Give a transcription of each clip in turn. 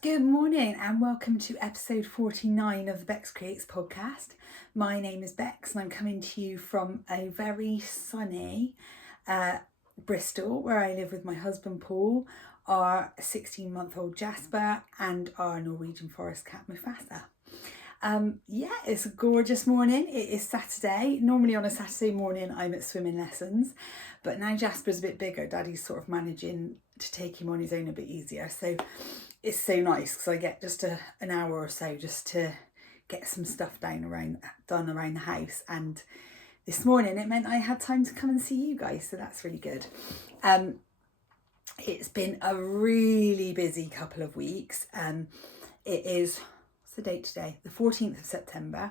Good morning and welcome to episode 49 of the Beks Creates podcast. My name is Beks and I'm coming to you from a very sunny Bristol, where I live with my husband Paul, our 16-month-old Jasper and our Norwegian forest cat Mufasa. It's a gorgeous morning. It is Saturday. Normally on a Saturday morning I'm at swimming lessons, but now Jasper's a bit bigger, Daddy's sort of managing to take him on his own a bit easier, so it's so nice because I get just an hour or so just to get some stuff done around the house, and this morning it meant I had time to come and see you guys, so that's really good. It's been a really busy couple of weeks. It is, what's the date today? The 14th of September.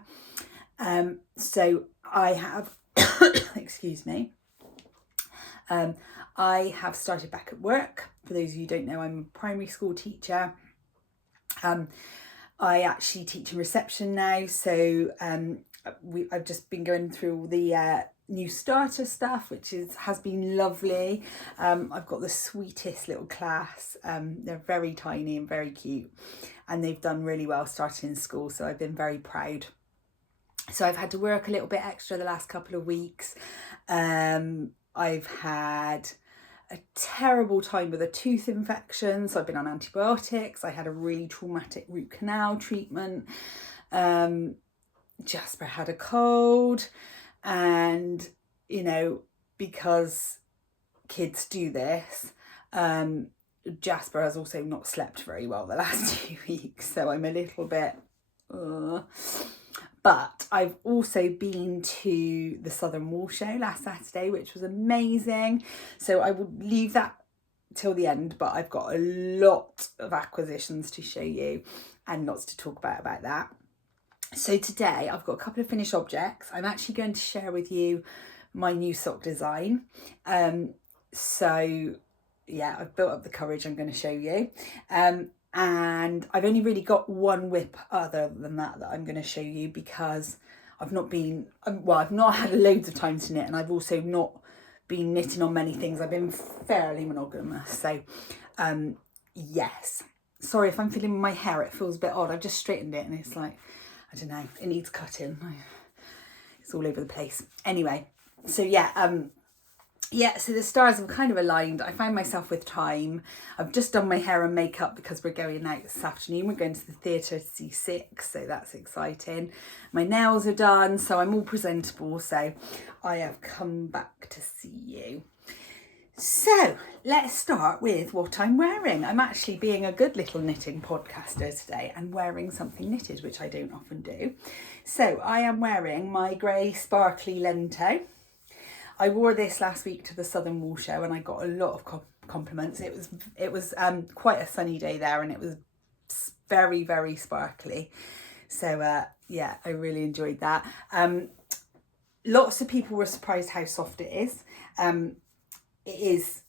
So I have, excuse me, I have started back at work. For those of you who don't know, I'm a primary school teacher. I actually teach in reception now, so I've just been going through all the new starter stuff, which has been lovely. I've got the sweetest little class. They're very tiny and very cute, and they've done really well starting in school, so I've been very proud. So I've had to work a little bit extra the last couple of weeks. I've had a terrible time with a tooth infection, so I've been on antibiotics. I had a really traumatic root canal treatment. Jasper had a cold, and because kids do this, Jasper has also not slept very well the last 2 weeks, so I'm a little bit But I've also been to the Southern Wall Show last Saturday, which was amazing. So I will leave that till the end, but I've got a lot of acquisitions to show you and lots to talk about that. So today I've got a couple of finished objects. I'm actually going to share with you my new sock design. So yeah, I've built up the courage. I'm going to show you. And I've only really got one whip other than that I'm going to show you, because I've not had loads of time to knit, and I've also not been knitting on many things. I've been fairly monogamous. So yes, sorry if I'm feeling my hair, it feels a bit odd. I've just straightened it and it's like, I don't know, it needs cutting. It's all over the place. Anyway, so so the stars have kind of aligned. I found myself with time. I've just done my hair and makeup because we're going out this afternoon. We're going to the theatre to see Six, so that's exciting. My nails are done, so I'm all presentable. So I have come back to see you. So let's start with what I'm wearing. I'm actually being a good little knitting podcaster today and wearing something knitted, which I don't often do. So I am wearing my grey sparkly Lento. I wore this last week to the Southern Wall Show and I got a lot of compliments. It was quite a sunny day there, and it was very, very sparkly. So I really enjoyed that. Lots of people were surprised how soft it is. It is,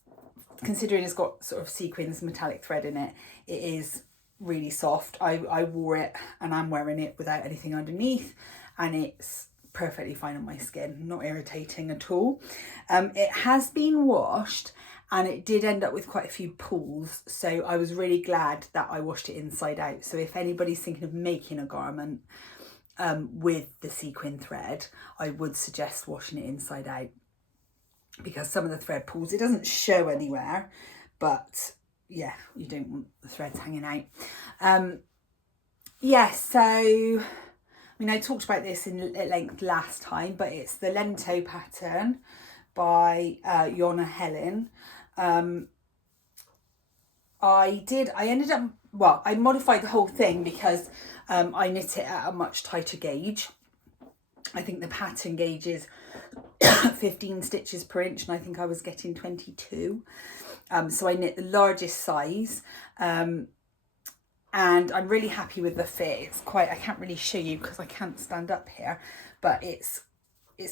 considering it's got sort of sequins, metallic thread in it, it is really soft. I wore it and I'm wearing it without anything underneath, and it's perfectly fine on my skin, not irritating at all. It has been washed and it did end up with quite a few pulls, so I was really glad that I washed it inside out. So if anybody's thinking of making a garment with the sequin thread, I would suggest washing it inside out, because some of the thread pulls, it doesn't show anywhere, but yeah, you don't want the threads hanging out. So I talked about this at length last time, but it's the Lento pattern by Jonna Helen. I modified the whole thing because I knit it at a much tighter gauge. I think the pattern gauge is 15 stitches per inch, and I think I was getting 22. So I knit the largest size. And I'm really happy with the fit. I can't really show you because I can't stand up here, but it's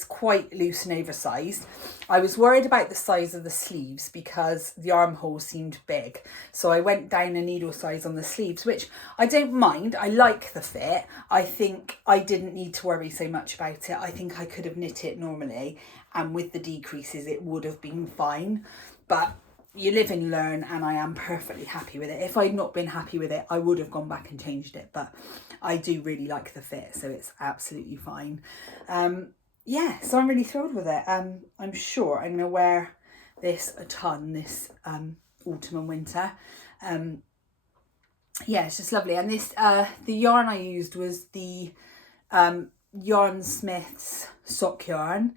quite loose and oversized. I was worried about the size of the sleeves because the armholes seemed big. So I went down a needle size on the sleeves, which I don't mind. I like the fit. I think I didn't need to worry so much about it. I think I could have knit it normally, and with the decreases it would have been fine. But you live and learn, and I am perfectly happy with it. If I'd not been happy with it, I would have gone back and changed it, but I do really like the fit, so it's absolutely fine. Yeah, so I'm really thrilled with it. I'm sure I'm going to wear this a ton this autumn and winter. Yeah, it's just lovely. And this the yarn I used was the Yarn Smith's sock yarn,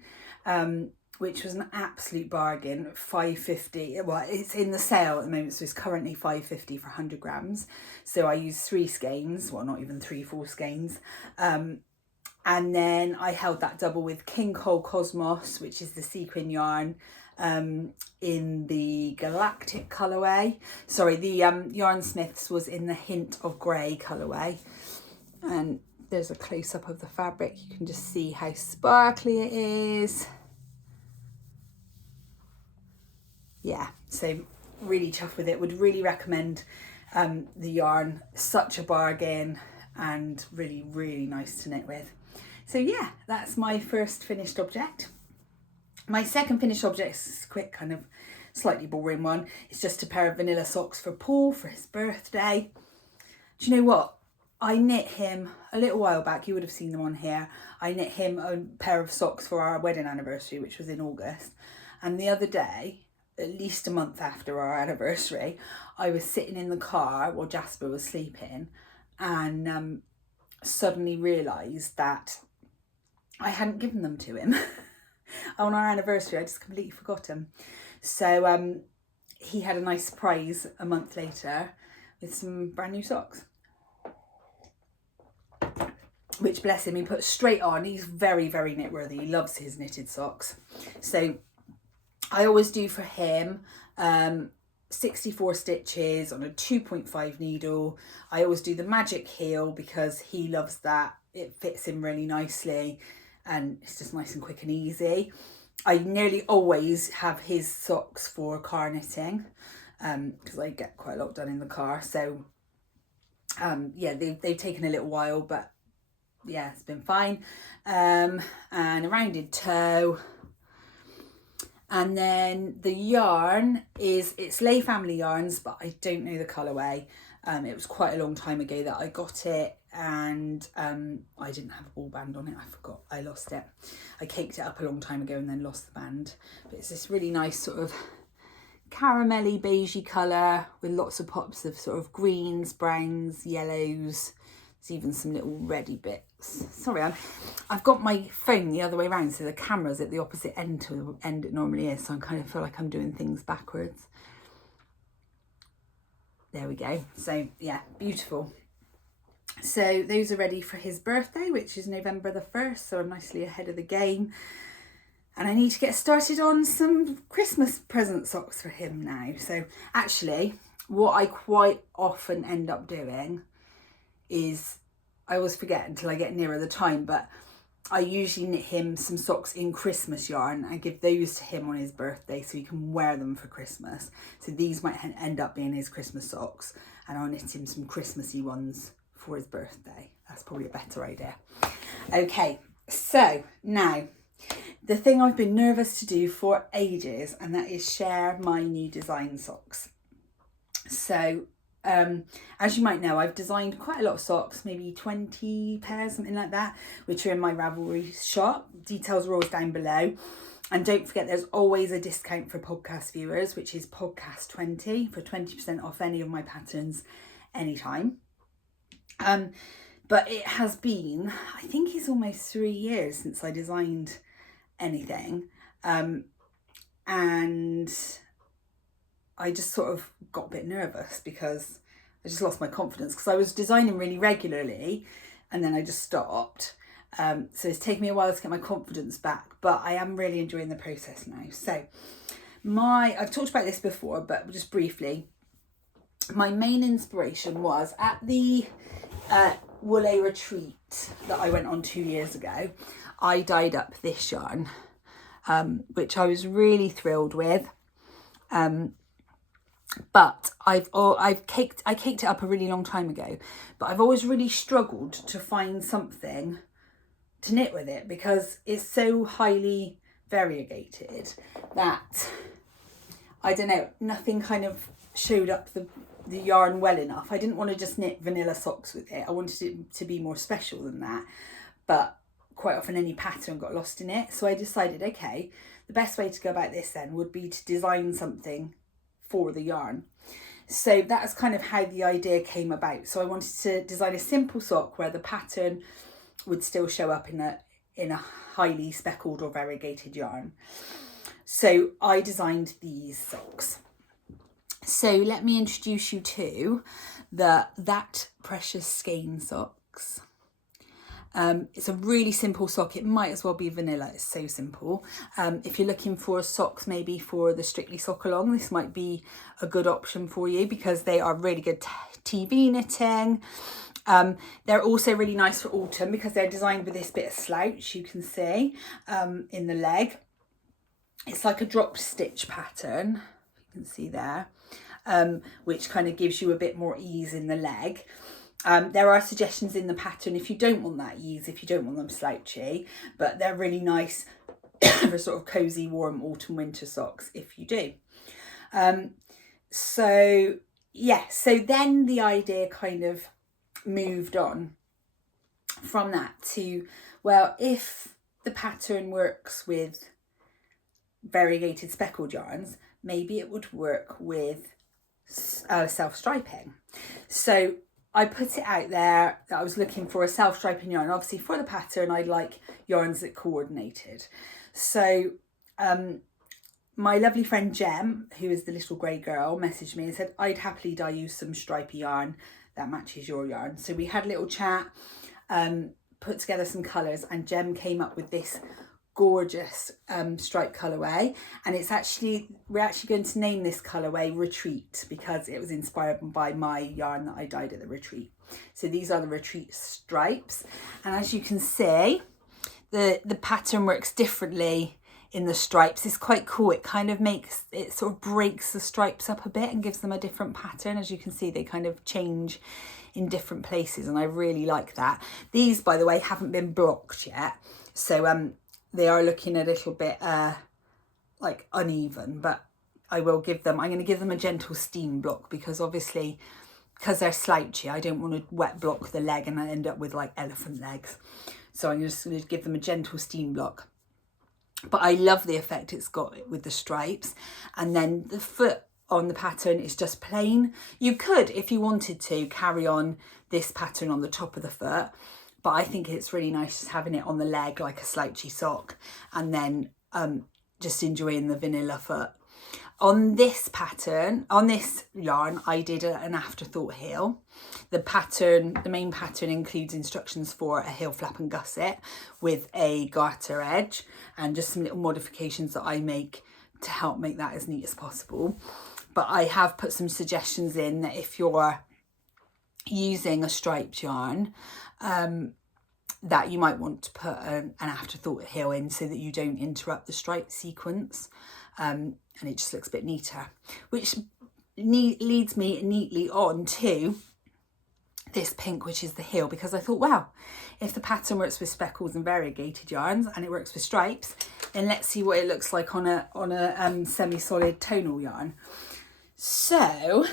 which was an absolute bargain, £5.50. Well, it's in the sale at the moment, so it's currently £5.50 for 100 grams. So I used 3 skeins, well, not even 3, 4 skeins. And then I held that double with King Cole Cosmos, which is the sequin yarn, in the Galactic colourway. Sorry, the Yarn Smiths was in the Hint of Grey colourway. And there's a close-up of the fabric. You can just see how sparkly it is. Yeah, so really chuffed with it. Would really recommend the yarn. Such a bargain and really, really nice to knit with. So yeah, that's my first finished object. My second finished object is a quick, kind of slightly boring one. It's just a pair of vanilla socks for Paul for his birthday. Do you know what? I knit him a little while back. You would have seen them on here. I knit him a pair of socks for our wedding anniversary, which was in August. And the other day, at least a month after our anniversary, I was sitting in the car while Jasper was sleeping, and suddenly realised that I hadn't given them to him. On our anniversary, I just completely forgot him. So he had a nice surprise a month later with some brand new socks, which, bless him, he put straight on. He's very, very knit-worthy. He loves his knitted socks. So I always do for him 64 stitches on a 2.5 needle. I always do the magic heel because he loves that. It fits him really nicely and it's just nice and quick and easy. I nearly always have his socks for car knitting because I get quite a lot done in the car. So yeah, they've taken a little while, but yeah, it's been fine. And a rounded toe. And then the yarn it's Lay Family Yarns, but I don't know the colourway. It was quite a long time ago that I got it, and I didn't have a ball band on it. I forgot, I lost it. I caked it up a long time ago and then lost the band. But it's this really nice sort of caramelly beigey colour with lots of pops of sort of greens, browns, yellows. There's even some little reddy bits. Sorry, I've got my phone the other way around, so the camera's at the opposite end to the end it normally is, so I kind of feel like I'm doing things backwards. There we go. So yeah, beautiful. So those are ready for his birthday, which is November the 1st, so I'm nicely ahead of the game. And I need to get started on some Christmas present socks for him now. So actually, what I quite often end up doing is, I always forget until I get nearer the time, but I usually knit him some socks in Christmas yarn and give those to him on his birthday so he can wear them for Christmas. So these might end up being his Christmas socks, and I'll knit him some Christmassy ones for his birthday. That's probably a better idea. Okay, so now the thing I've been nervous to do for ages, and that is share my new design socks. So as you might know, I've designed quite a lot of socks, maybe 20 pairs, something like that, which are in my Ravelry shop. Details are always down below. And don't forget, there's always a discount for podcast viewers, which is podcast 20 for 20% off any of my patterns anytime. But it has been, I think it's almost 3 years since I designed anything. And I just sort of got a bit nervous because I just lost my confidence because I was designing really regularly and then I just stopped. So it's taken me a while to get my confidence back, but I am really enjoying the process now. So I've talked about this before, but just briefly, my main inspiration was at the Woolay retreat that I went on 2 years ago. I dyed up this yarn, which I was really thrilled with. But I caked it up a really long time ago, but I've always really struggled to find something to knit with it because it's so highly variegated that I don't know, nothing kind of showed up the yarn well enough. I didn't want to just knit vanilla socks with it. I wanted it to be more special than that. But quite often any pattern got lost in it. So I decided, okay, the best way to go about this then would be to design something for the yarn. So that's kind of how the idea came about. So I wanted to design a simple sock where the pattern would still show up in a highly speckled or variegated yarn. So I designed these socks. So let me introduce you to That Precious Skein socks. It's a really simple sock. It might as well be vanilla. It's so simple. If you're looking for socks maybe for the Strictly Sock Along, this might be a good option for you because they are really good TV knitting. They're also really nice for autumn because they're designed with this bit of slouch, you can see, in the leg. It's like a drop stitch pattern, you can see there, which kind of gives you a bit more ease in the leg. There are suggestions in the pattern if you don't want that ease, if you don't want them slouchy, but they're really nice for sort of cozy, warm autumn winter socks if you do. So then the idea kind of moved on from that to, well, if the pattern works with variegated speckled yarns, maybe it would work with self-striping. So I put it out there that I was looking for a self-striping yarn. Obviously for the pattern, I'd like yarns that coordinated. So my lovely friend Jem, who is the little grey girl, messaged me and said, I'd happily dye you some stripy yarn that matches your yarn. So we had a little chat, put together some colours, and Jem came up with this gorgeous stripe colourway, and we're actually going to name this colourway Retreat because it was inspired by my yarn that I dyed at the retreat. So these are the Retreat stripes, and as you can see, the pattern works differently in the stripes. It's quite cool. It kind of sort of breaks the stripes up a bit and gives them a different pattern. As you can see, they kind of change in different places, and I really like that. These, by the way, haven't been blocked yet, so they are looking a little bit like uneven, but I'm going to give them a gentle steam block because obviously, because they're slouchy, I don't want to wet block the leg and I end up with like elephant legs. So I'm just going to give them a gentle steam block. But I love the effect it's got with the stripes. And then the foot on the pattern is just plain. You could, if you wanted to, carry on this pattern on the top of the foot, but I think it's really nice just having it on the leg like a slouchy sock, and then just enjoying the vanilla foot. On this pattern, on this yarn, I did an afterthought heel. The main pattern includes instructions for a heel flap and gusset with a garter edge and just some little modifications that I make to help make that as neat as possible. But I have put some suggestions in that if you're using a striped yarn, that you might want to put an afterthought heel in so that you don't interrupt the stripe sequence, and it just looks a bit neater, which leads me neatly on to this pink, which is the heel, because I thought, wow, if the pattern works with speckles and variegated yarns and it works with stripes, then let's see what it looks like on a semi-solid tonal yarn. So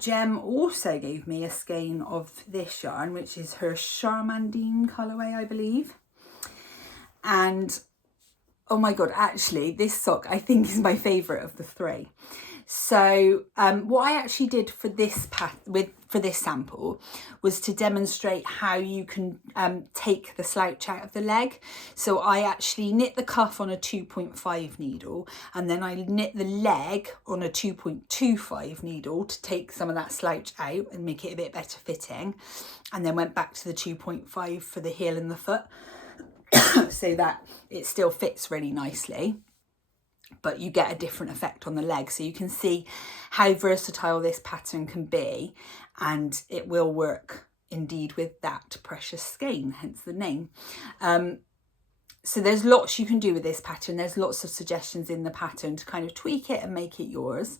Jem also gave me a skein of this yarn, which is her Charmandine colourway, I believe. And oh my God, actually, this sock I think is my favourite of the three. So what I actually did for this for this sample was to demonstrate how you can take the slouch out of the leg. So I actually knit the cuff on a 2.5 needle, and then I knit the leg on a 2.25 needle to take some of that slouch out and make it a bit better fitting, and then went back to the 2.5 for the heel and the foot so that it still fits really nicely, but you get a different effect on the leg. So you can see how versatile this pattern can be, and it will work indeed with That Precious Skein, hence the name. So there's lots you can do with this pattern. There's lots of suggestions in the pattern to kind of tweak it and make it yours.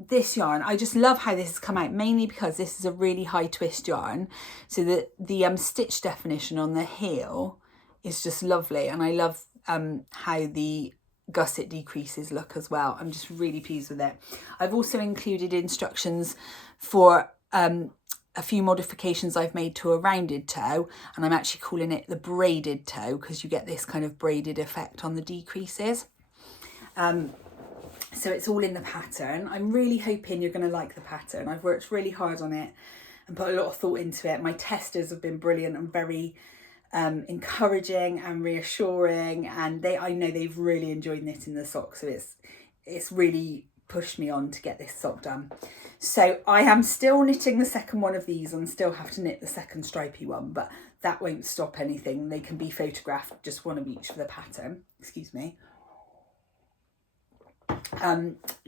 This yarn, I just love how this has come out, mainly because this is a really high twist yarn, so that the stitch definition on the heel is just lovely, and I love how the gusset decreases look as well. I'm just really pleased with it. I've also included instructions for a few modifications I've made to a rounded toe, and I'm actually calling it the braided toe because you get this kind of braided effect on the decreases. So it's all in the pattern. I'm really hoping you're going to like the pattern. I've worked really hard on it and put a lot of thought into it. My testers have been brilliant and very encouraging and reassuring, and I know they've really enjoyed knitting the sock, so it's really pushed me on to get this sock done. So I am still knitting the second one of these and still have to knit the second stripy one, but that won't stop anything. They can be photographed, just one of each for the pattern. Excuse me.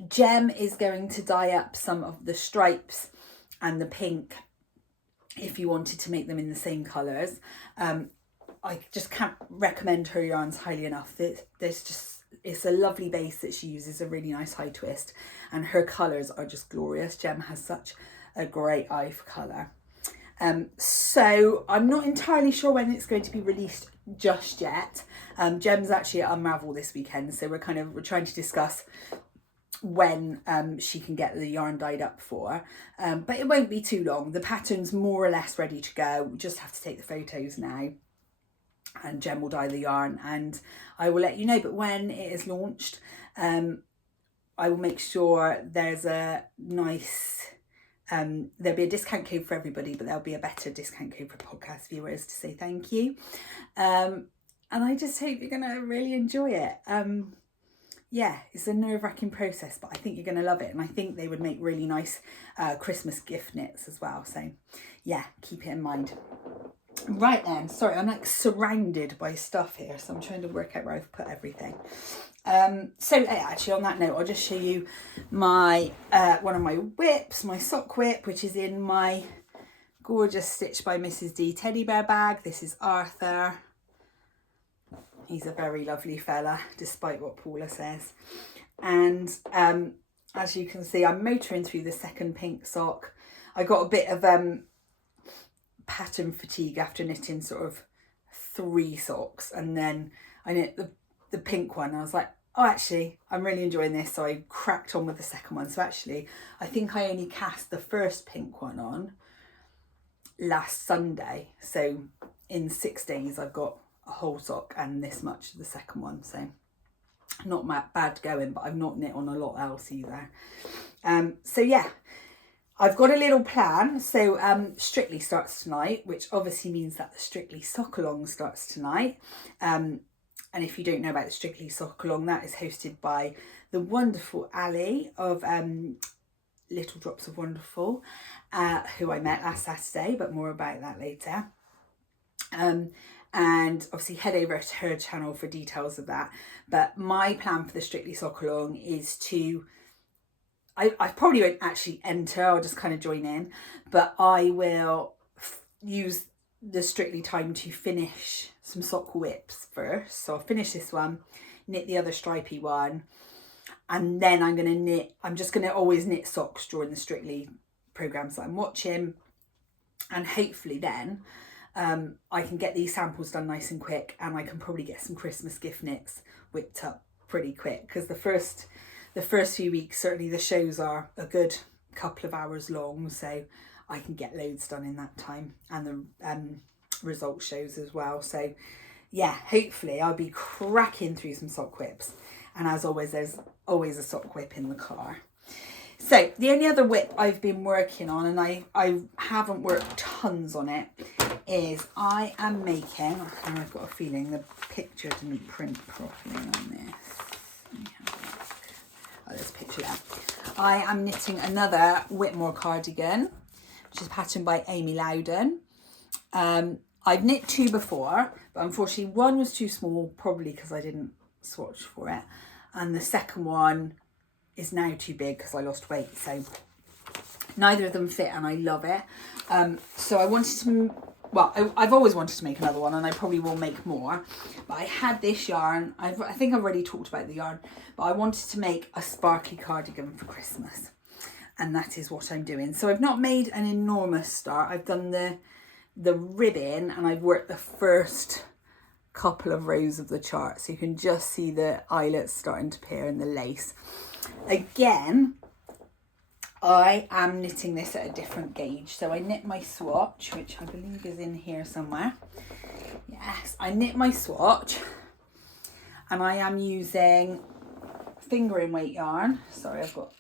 Jem is going to dye up some of the stripes and the pink if you wanted to make them in the same colours. I just can't recommend her yarns highly enough. It's a lovely base that she uses, a really nice high twist, and her colours are just glorious. Jem has such a great eye for colour. So I'm not entirely sure when it's going to be released just yet. Jem's actually at Unravel this weekend, so we're trying to discuss when she can get the yarn dyed up for, but it won't be too long. The pattern's more or less ready to go. We just have to take the photos now, and Jem will dye the yarn and I will let you know. But when it is launched, I will make sure there's a nice there'll be a discount code for everybody, but there'll be a better discount code for podcast viewers to say thank you. And I just hope you're going to really enjoy it. Yeah, it's a nerve-wracking process, but I think you're going to love it. And I think they would make really nice Christmas gift knits as well. So yeah, keep it in mind. Right then, sorry, I'm like surrounded by stuff here, so I'm trying to work out where I've put everything. So actually on that note, I'll just show you my one of my whips, my sock whip, which is in my gorgeous Stitched by Mrsbdiddy teddy bear bag. This is Arthur. He's a very lovely fella, despite what Paula says. And as you can see, I'm motoring through the second pink sock. I got a bit of pattern fatigue after knitting sort of 3 socks, and then I knit the pink one. I was like, oh, actually, I'm really enjoying this. So I cracked on with the second one. So actually, I think I only cast the first pink one on last Sunday. So in 6 days, I've got a whole sock and this much of the second one. So not bad going, but I've not knit on a lot else either. So yeah, I've got a little plan. So Strictly starts tonight, which obviously means that the Strictly Sock Along starts tonight. And if you don't know about the Strictly Sock Along, that is hosted by the wonderful Ali of Little Drops of Wonderful, who I met last Saturday, but more about that later. And obviously head over to her channel for details of that. But my plan for the Strictly Sock Along is to, I probably won't actually enter, I'll just kind of join in, but I will use the Strictly time to finish some sock whips first. So I'll finish this one, knit the other stripy one, and then I'm just going to always knit socks during the Strictly programs that I'm watching, and hopefully then I can get these samples done nice and quick, and I can probably get some Christmas gift knits whipped up pretty quick, because the first few weeks, certainly the shows are a good couple of hours long, so I can get loads done in that time, and the result shows as well. So yeah, hopefully I'll be cracking through some sock whips, and as always, there's always a sock whip in the car. So the only other whip I've been working on, and I haven't worked tons on it, is I am making, and I've got a feeling the picture didn't print properly on this. Let me have a look. Oh, there's a picture there. I am knitting another Whitmore cardigan, which is patterned by Amy Loudon. I've knit 2 before, but unfortunately one was too small, probably because I didn't swatch for it. And the second one is now too big because I lost weight. So neither of them fit, and I love it. So I wanted to, well, I've always wanted to make another one, and I probably will make more. But I had this yarn. I think I've already talked about the yarn, but I wanted to make a sparkly cardigan for Christmas. And that is what I'm doing. So I've not made an enormous start. I've done the ribbon, and I've worked the first couple of rows of the chart, so you can just see the eyelets starting to appear in the lace. Again, I am knitting this at a different gauge. So I knit my swatch, which I believe is in here somewhere. Yes, I knit my swatch, and I am using fingering weight yarn. Sorry, I've got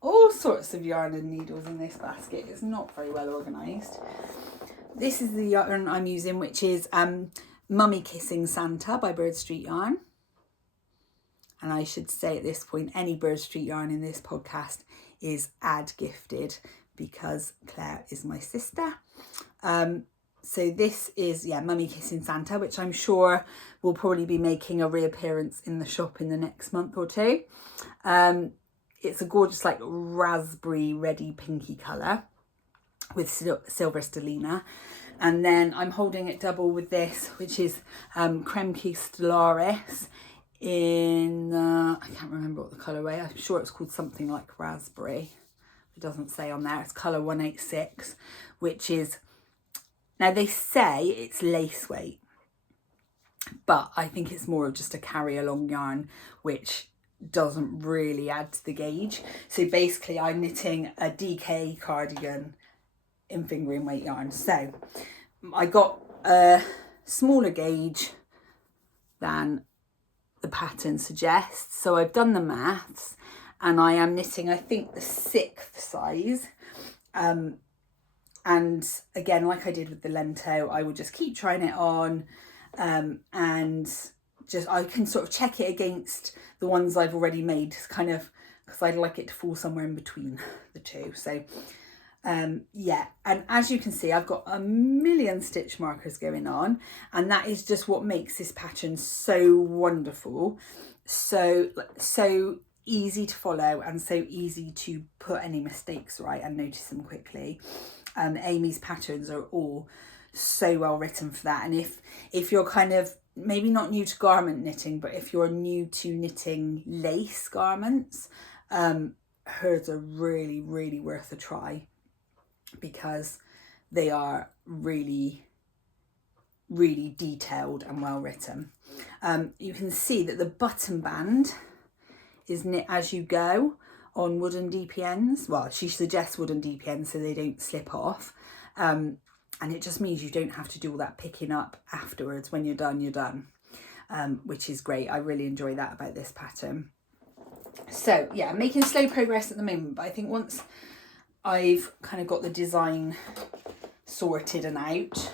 all sorts of yarn and needles in this basket. It's not very well organised. This is the yarn I'm using, which is Mummy Kissing Santa by Bird Street Yarn. And I should say at this point, any Bird Street yarn in this podcast is ad gifted because Claire is my sister. So this is, Mummy Kissing Santa, which I'm sure will probably be making a reappearance in the shop in the next month or two. It's a gorgeous like raspberry reddy pinky colour with silver stellina. And then I'm holding it double with this, which is Cremke Stellaris in, I can't remember what the colourway, I'm sure it's called something like raspberry. It doesn't say on there. It's colour 186, which is, now they say it's lace weight, but I think it's more of just a carry along yarn, which doesn't really add to the gauge. So basically I'm knitting a DK cardigan in fingering weight yarn. So I got a smaller gauge than the pattern suggests. So I've done the maths and I am knitting, I think, the 6th size. And again, like I did with the Lento, I will just keep trying it on, and just I can sort of check it against the ones I've already made, kind of, because I'd like it to fall somewhere in between the two. So yeah, and as you can see, I've got a million stitch markers going on, and that is just what makes this pattern so wonderful, so easy to follow and so easy to put any mistakes right and notice them quickly. Amy's patterns are all so well written for that. And if you're kind of maybe not new to garment knitting, but if you're new to knitting lace garments, hers are really, really worth a try, because they are really, really detailed and well written. You can see that the button band is knit as you go on wooden DPNs. Well, she suggests wooden DPNs so they don't slip off. And it just means you don't have to do all that picking up afterwards. When you're done, which is great. I really enjoy that about this pattern. So yeah, I'm making slow progress at the moment, but I think once I've kind of got the design sorted and out,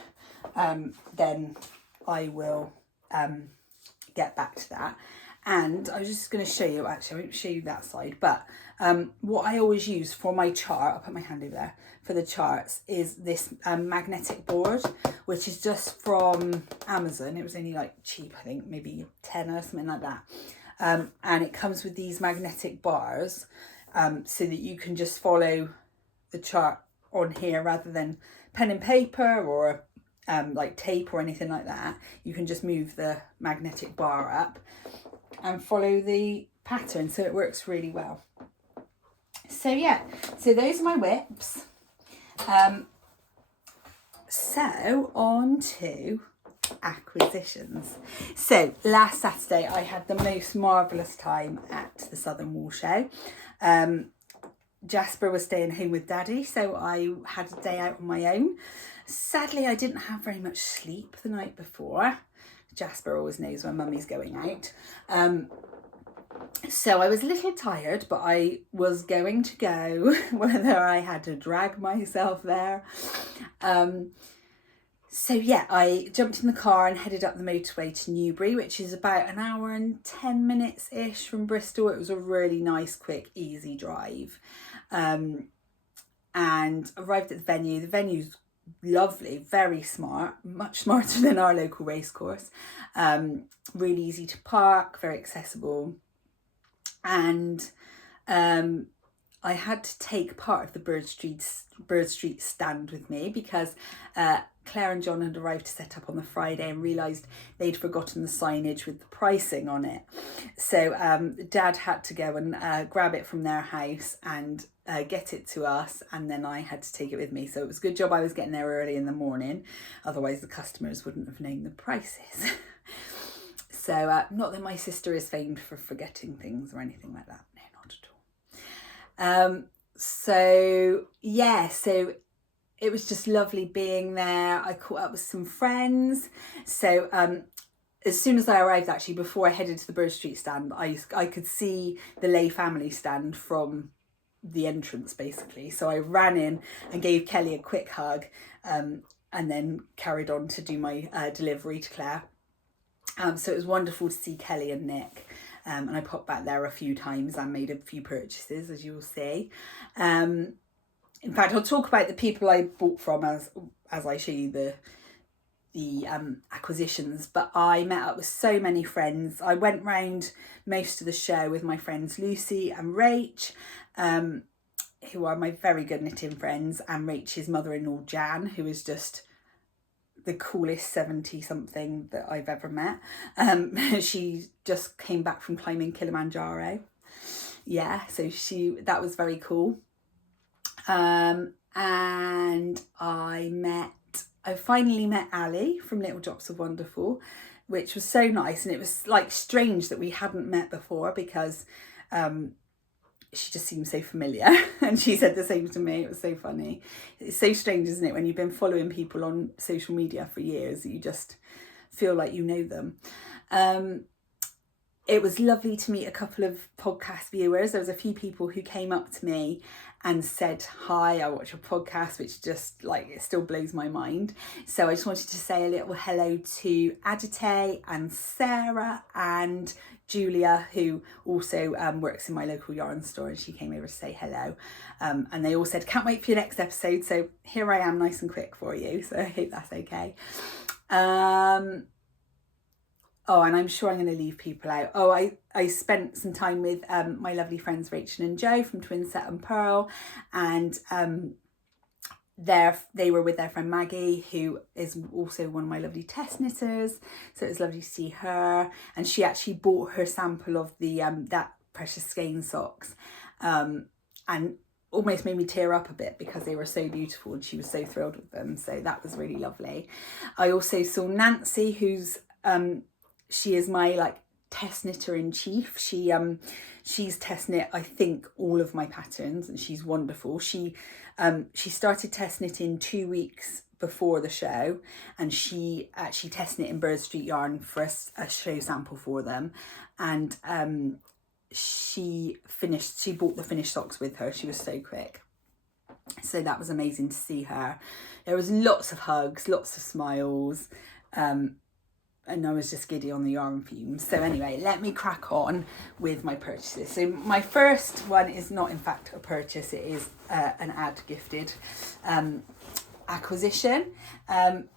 then I will get back to that. And I was just going to show you, actually I won't show you that side, but what I always use for my chart, I'll put my hand over there, for the charts, is this magnetic board, which is just from Amazon. It was only like cheap, I think, maybe 10 or something like that. And it comes with these magnetic bars, so that you can just follow the chart on here rather than pen and paper or like tape or anything like that. You can just move the magnetic bar up and follow the pattern, so it works really well. So yeah, so those are my whips. So on to acquisitions. So last Saturday I had the most marvellous time at the Southern Wool Show. Jasper was staying home with Daddy, so I had a day out on my own. Sadly, I didn't have very much sleep the night before. Jasper always knows when Mummy's going out. So I was a little tired, but I was going to go, whether I had to drag myself there. So yeah, I jumped in the car and headed up the motorway to Newbury, which is about an hour and 10 minutes-ish from Bristol. It was a really nice, quick, easy drive. And arrived at the venue. The venue's lovely, very smart, much smarter than our local racecourse. Really easy to park, very accessible. And I had to take part of the Bird Street stand with me because Claire and John had arrived to set up on the Friday and realised they'd forgotten the signage with the pricing on it. So Dad had to go and grab it from their house and get it to us, and then I had to take it with me. So it was a good job I was getting there early in the morning, otherwise the customers wouldn't have known the prices. So not that my sister is famed for forgetting things or anything like that. No, not at all. So yeah, so it was just lovely being there. I caught up with some friends. So as soon as I arrived, actually, before I headed to the Bird Street stand, I could see the Lay family stand from the entrance, basically. So I ran in and gave Kelly a quick hug, and then carried on to do my delivery to Claire. So it was wonderful to see Kelly and Nick. And I popped back there a few times and made a few purchases, as you will see. In fact, I'll talk about the people I bought from as I show you the acquisitions, but I met up with so many friends. I went round most of the show with my friends Lucy and Rach, who are my very good knitting friends, and Rach's mother-in-law Jan, who is just the coolest 70-something that I've ever met. She just came back from climbing Kilimanjaro. Yeah, so that was very cool. And I finally met Ali from Little Drops of Wonderful, which was so nice. And it was like strange that we hadn't met before, because she just seemed so familiar. And she said the same to me. It was so funny. It's so strange, isn't it, when you've been following people on social media for years, that you just feel like you know them. It was lovely to meet a couple of podcast viewers. There was a few people who came up to me and said, hi, I watch your podcast, which just it still blows my mind. So I just wanted to say a little hello to Adite and Sarah and Julia, who also works in my local yarn store, and she came over to say hello. And they all said, can't wait for your next episode. So here I am, nice and quick for you. So I hope that's okay. Oh, and I'm sure I'm going to leave people out. Oh, I spent some time with my lovely friends Rachel and Joe from Twinset and Pearl, and they were with their friend Maggie, who is also one of my lovely test knitters. So it was lovely to see her, and she actually bought her sample of the that Precious Skein socks, and almost made me tear up a bit because they were so beautiful, and she was so thrilled with them. So that was really lovely. I also saw Nancy, who's she is my test knitter in chief. She's test knit, I think, all of my patterns, and she's wonderful. She started test knitting 2 weeks before the show, and she actually test knit in Bird Street yarn for a show sample for them, and she bought the finished socks with her. She was so quick. So that was amazing to see her. There was lots of hugs, lots of smiles, and I was just giddy on the yarn fumes. So anyway, let me crack on with my purchases. So my first one is not in fact a purchase, it is an ad gifted acquisition.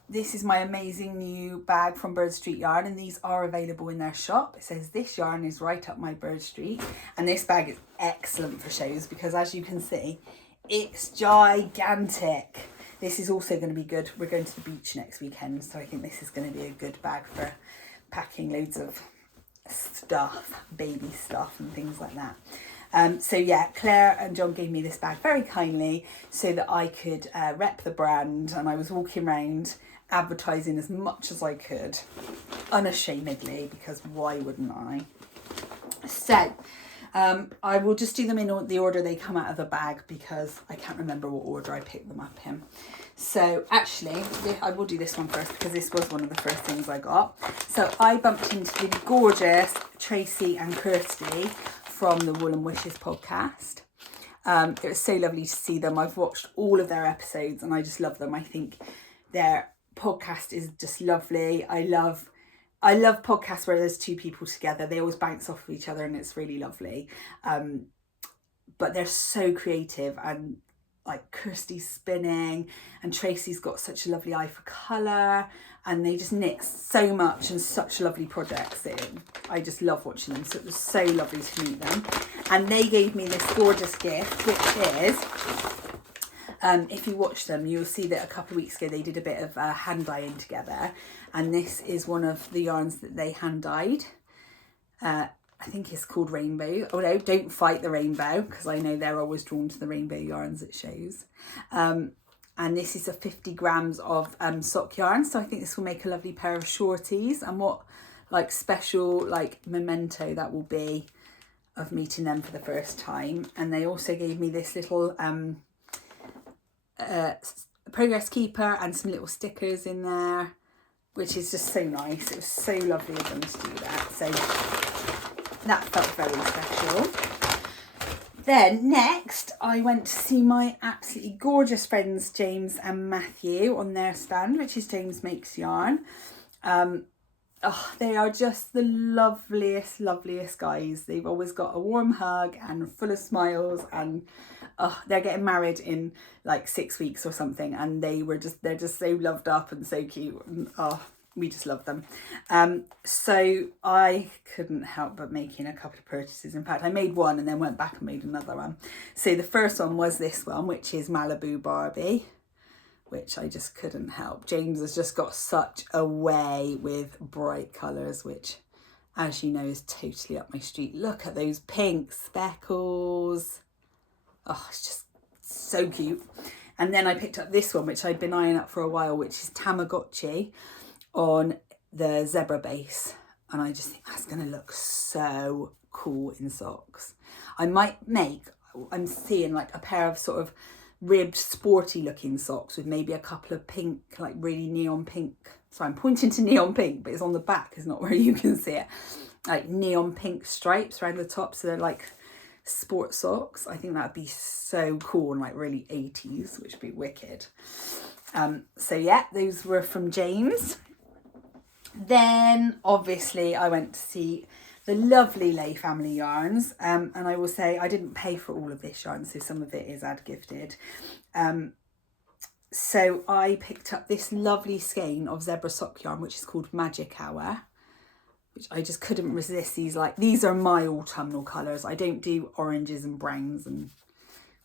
This is my amazing new bag from Bird Street Yarn, and these are available in their shop. It says this yarn is right up my Bird Street, and this bag is excellent for shows because, as you can see, it's gigantic. This is also going to be good. We're going to the beach next weekend, so I think this is going to be a good bag for packing loads of stuff, baby stuff and things like that. So yeah, Claire and John gave me this bag very kindly so that I could rep the brand, and I was walking around advertising as much as I could, unashamedly, because why wouldn't I? So I will just do them in the order they come out of the bag, because I can't remember what order I picked them up in. So actually, I will do this one first because this was one of the first things I got. So I bumped into the gorgeous Tracy and Kirsty from the Wool and Wishes podcast. It was so lovely to see them. I've watched all of their episodes and I just love them. I think their podcast is just lovely. I love podcasts where there's two people together. They always bounce off of each other and it's really lovely. But they're so creative, and Kirsty's spinning and Tracy's got such a lovely eye for colour, and they just knit so much and such lovely projects. I just love watching them. So it was so lovely to meet them. And they gave me this gorgeous gift, which is, if you watch them, you'll see that a couple of weeks ago they did a bit of hand dyeing together, and this is one of the yarns that they hand dyed. I think it's called Rainbow. Oh no, Don't Fight the Rainbow, because I know they're always drawn to the rainbow yarns it shows. And this is a 50 grams of sock yarn, so I think this will make a lovely pair of shorties. And what like special like memento that will be of meeting them for the first time. And they also gave me this little progress keeper and some little stickers in there, which is just so nice. It was so lovely of them to do that. So that felt very special. Then next, I went to see my absolutely gorgeous friends, James and Matthew, on their stand, which is James Makes Yarn. They are just the loveliest guys. They've always got a warm hug and full of smiles, and they're getting married in like 6 weeks or something, and they're just so loved up and so cute, and we just love them. So I couldn't help but making a couple of purchases. In fact, I made one and then went back and made another one. So the first one was this one, which is Malibu Barbie, which I just couldn't help. James has just got such a way with bright colours, which, as you know, is totally up my street. Look at those pink speckles. Oh, it's just so cute. And then I picked up this one, which I'd been eyeing up for a while, which is Tamagotchi on the zebra base. And I just think that's going to look so cool in socks. I might make, I'm seeing like a pair of sort of ribbed sporty looking socks with maybe a couple of pink, like really neon pink. So I'm pointing to neon pink, but it's on the back, it's not where you can see it. Like neon pink stripes around the top, so they're like sport socks. I think that'd be so cool and like really 80s, which would be wicked. So yeah, those were from James. Then obviously I went to see the lovely Lay Family Yarns, and I will say I didn't pay for all of this yarn, so some of it is ad gifted. So I picked up this lovely skein of zebra sock yarn, which is called Magic Hour, which I just couldn't resist. These are my autumnal colours. I don't do oranges and browns and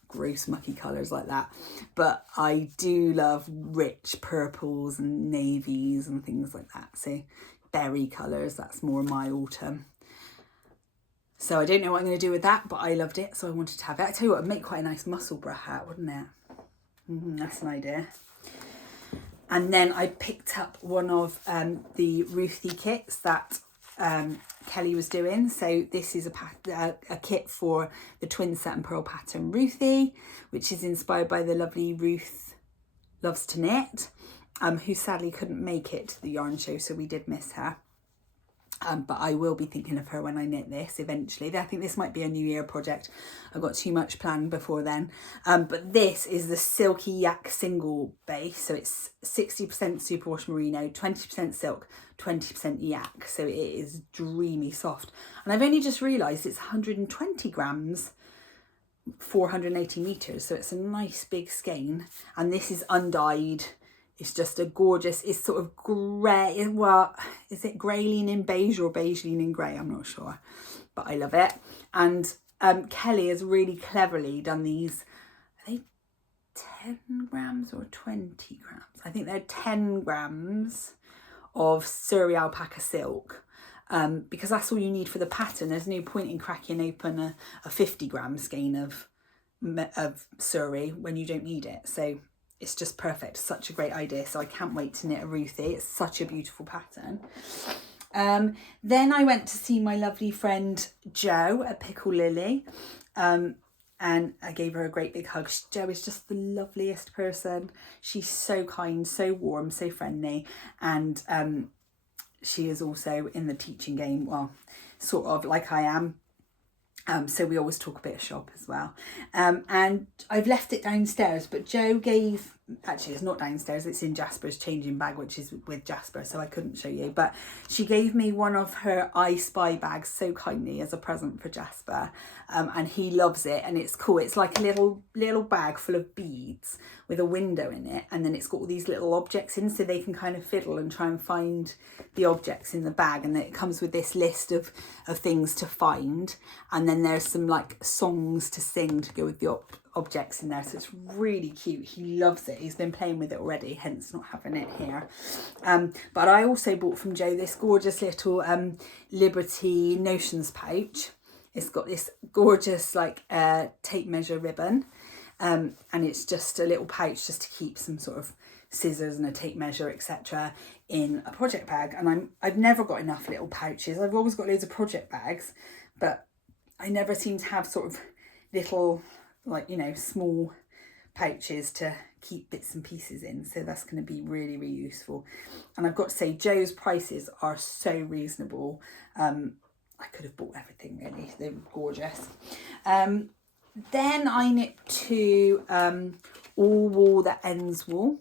gross mucky colours like that, but I do love rich purples and navies and things like that. So berry colours, that's more my autumn. So I don't know what I'm going to do with that, but I loved it, so I wanted to have it. I tell you what, it'd make quite a nice muscle bra hat, wouldn't it? That's an idea. And then I picked up one of the Ruthie kits that Kelly was doing. So this is a kit for the twin set and pearl pattern Ruthie, which is inspired by the lovely Ruth Loves to Knit, who sadly couldn't make it to the yarn show, so we did miss her. But I will be thinking of her when I knit this eventually. I think this might be a New Year project. I've got too much planned before then. But this is the Silky Yak single base. So it's 60% superwash merino, 20% silk, 20% yak. So it is dreamy soft. And I've only just realised it's 120 grams, 480 metres. So it's a nice big skein. And this is undyed. It's just a gorgeous, it's sort of grey, well, is it grey leaning beige or beige leaning grey? I'm not sure, but I love it. And Kelly has really cleverly done these, are they 10 grams or 20 grams? I think they're 10 grams of Surrey alpaca silk, because that's all you need for the pattern. There's no point in cracking open a 50 gram skein of Surrey when you don't need it. So it's just perfect. Such a great idea. So I can't wait to knit a Ruthie. It's such a beautiful pattern. Then I went to see my lovely friend Jo at Pickle Lily, and I gave her a great big hug. Jo is just the loveliest person. She's so kind, so warm, so friendly, and she is also in the teaching game, well, sort of like I am. So we always talk a bit of shop as well. And I've left it downstairs, but Jo gave, actually it's not downstairs, it's in Jasper's changing bag, which is with Jasper, so I couldn't show you, but she gave me one of her I Spy bags so kindly as a present for Jasper, and he loves it, and it's cool. It's like a little bag full of beads with a window in it, and then it's got all these little objects in, so they can kind of fiddle and try and find the objects in the bag, and then it comes with this list of things to find, and then there's some like songs to sing to go with the objects in there, so it's really cute. He loves it. He's been playing with it already, hence not having it here. But I also bought from Jo this gorgeous little Liberty Notions pouch. It's got this gorgeous like tape measure ribbon, and it's just a little pouch just to keep some sort of scissors and a tape measure, etc. in a project bag. And I've never got enough little pouches. I've always got loads of project bags, but I never seem to have sort of little, like, you know, small pouches to keep bits and pieces in. So that's going to be really, really useful. And I've got to say, Joe's prices are so reasonable. I could have bought everything really. They were gorgeous. Then I knit to all wool that ends wool.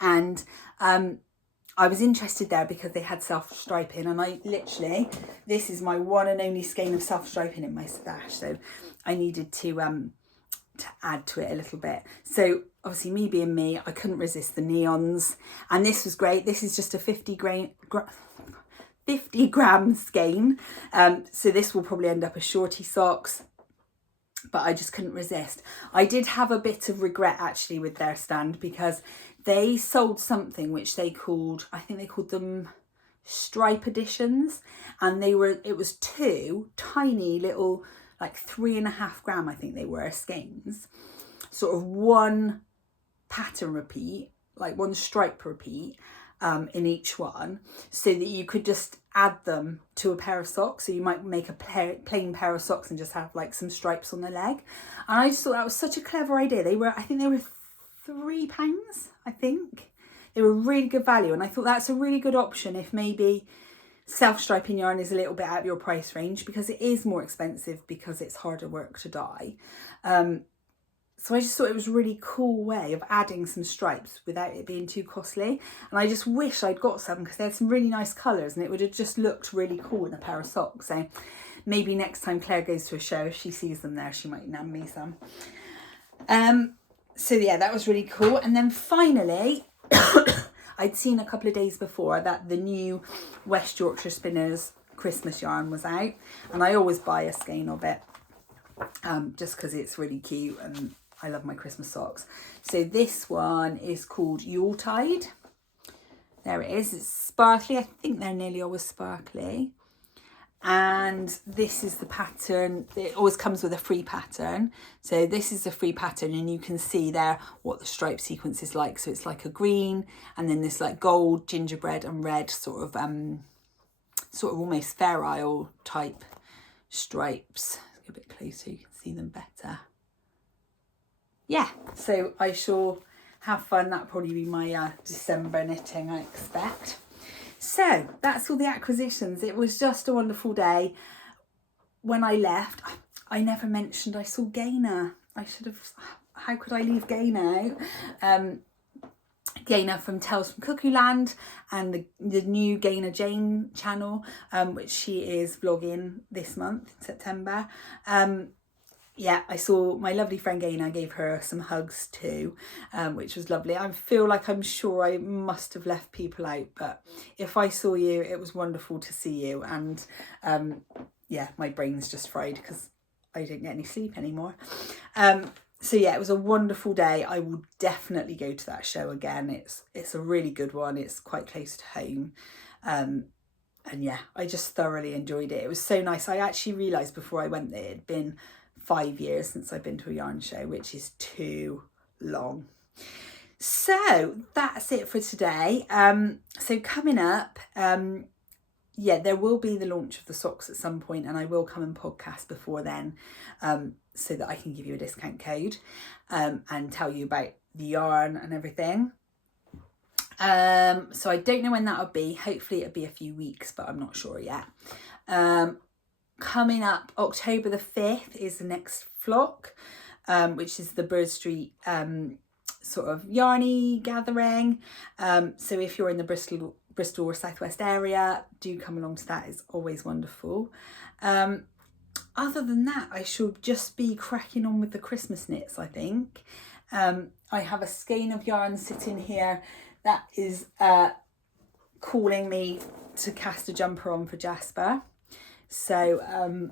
And I was interested there because they had self-striping, and I literally, this is my one and only skein of self-striping in my stash, so I needed to add to it a little bit. So obviously, me being me, I couldn't resist the neons, and this was great. This is just a 50 gram skein, so this will probably end up as shorty socks, but I just couldn't resist. I did have a bit of regret actually with their stand, because they sold something which they called, I think they called them stripe editions, and it was two tiny little, like 3.5 gram, I think they were, skeins, sort of one pattern repeat, like one stripe repeat in each one, so that you could just add them to a pair of socks. So you might make a plain pair of socks and just have like some stripes on the leg. And I just thought that was such a clever idea. I think they were £3, I think. They were really good value, and I thought that's a really good option if maybe self-striping yarn is a little bit out of your price range, because it is more expensive because it's harder work to dye. So I just thought it was a really cool way of adding some stripes without it being too costly. And I just wish I'd got some, because they had some really nice colours and it would have just looked really cool in a pair of socks. So maybe next time Claire goes to a show, if she sees them there, she might nab me some. So yeah, that was really cool. And then finally, I'd seen a couple of days before that the new West Yorkshire Spinners Christmas yarn was out, and I always buy a skein of it just because it's really cute and I love my Christmas socks. So this one is called Yuletide. There it is. It's sparkly. I think they're nearly always sparkly. And this is the pattern. It always comes with a free pattern. So this is the free pattern, and you can see there what the stripe sequence is like. So it's like a green, and then this like gold, gingerbread and red sort of almost Fair Isle type stripes. Let's get a bit closer so you can see them better. Yeah, so I shall have fun. That'll probably be my December knitting, I expect. So that's all the acquisitions. It was just a wonderful day. When I left, I never mentioned I saw Gaynor. I should have, how could I leave Gaynor out? Gaynor from Tales from Cuckoo Land, and the new Gaynor Jane channel, which she is vlogging this month in September. Yeah, I saw my lovely friend Gaynor, gave her some hugs too, which was lovely. I'm sure I must have left people out, but if I saw you, it was wonderful to see you. And yeah, my brain's just fried because I didn't get any sleep anymore. So yeah, it was a wonderful day. I will definitely go to that show again. It's a really good one. It's quite close to home. And yeah, I just thoroughly enjoyed it. It was so nice. I actually realised before I went there, it had been 5 years since I've been to a yarn show, which is too long. So that's it for today. So coming up, yeah, there will be the launch of the socks at some point, and I will come and podcast before then, so that I can give you a discount code and tell you about the yarn and everything. So I don't know when that'll be. Hopefully it'll be a few weeks, but I'm not sure yet. Coming up, October the 5th is the next flock, which is the Bird Street sort of yarny gathering. So if you're in the Bristol or Southwest area, do come along to that. It's always wonderful. Other than that, I shall just be cracking on with the Christmas knits, I think. I have a skein of yarn sitting here that is calling me to cast a jumper on for Jasper. So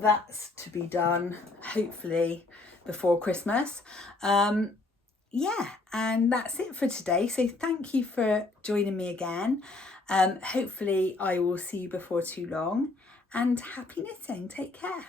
that's to be done hopefully before Christmas. Yeah, and that's it for today. So thank you for joining me again. Hopefully I will see you before too long, and happy knitting. Take care.